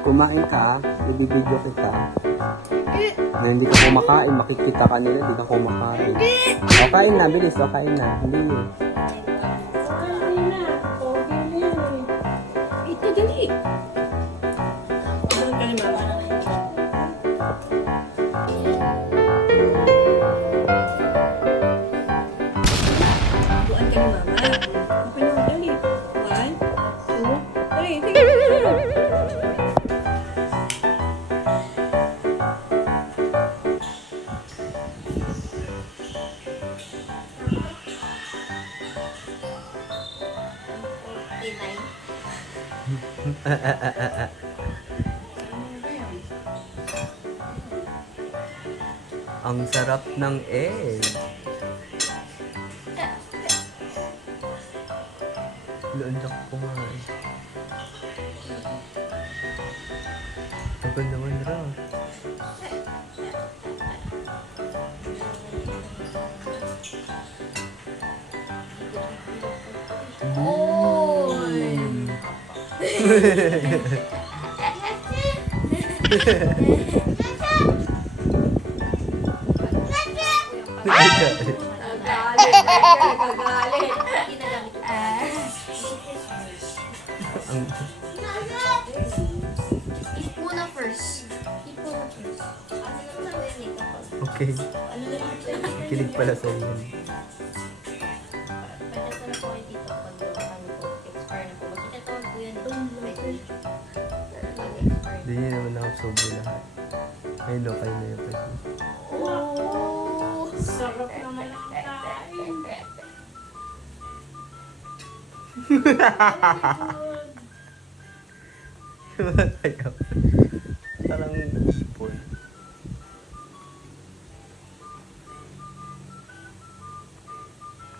Kumain ka, ibibidyo kita. Na hindi ka kumakain, makikita ka nila, hindi ka kumakain. O, kain na, bilis, o, kain na. Hindi yun. Ito, dali. Doon ka ni Mama. Doon ka ni Mama. Okay na, dali. 1, 2, 3. Sige. Ang sarap ng egg. Landak ko nga eh. Tagal naman ra. Gagalit. Eat muna first. Eat muna first. Okay. Kilig pala sa iyo. Hindi niya naman nakapsobo lahat. Ayun o, kayo na yung pwede. Oh, sarap naman ang kain. Parang ipon.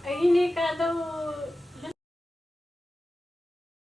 Ay, hindi ka daw.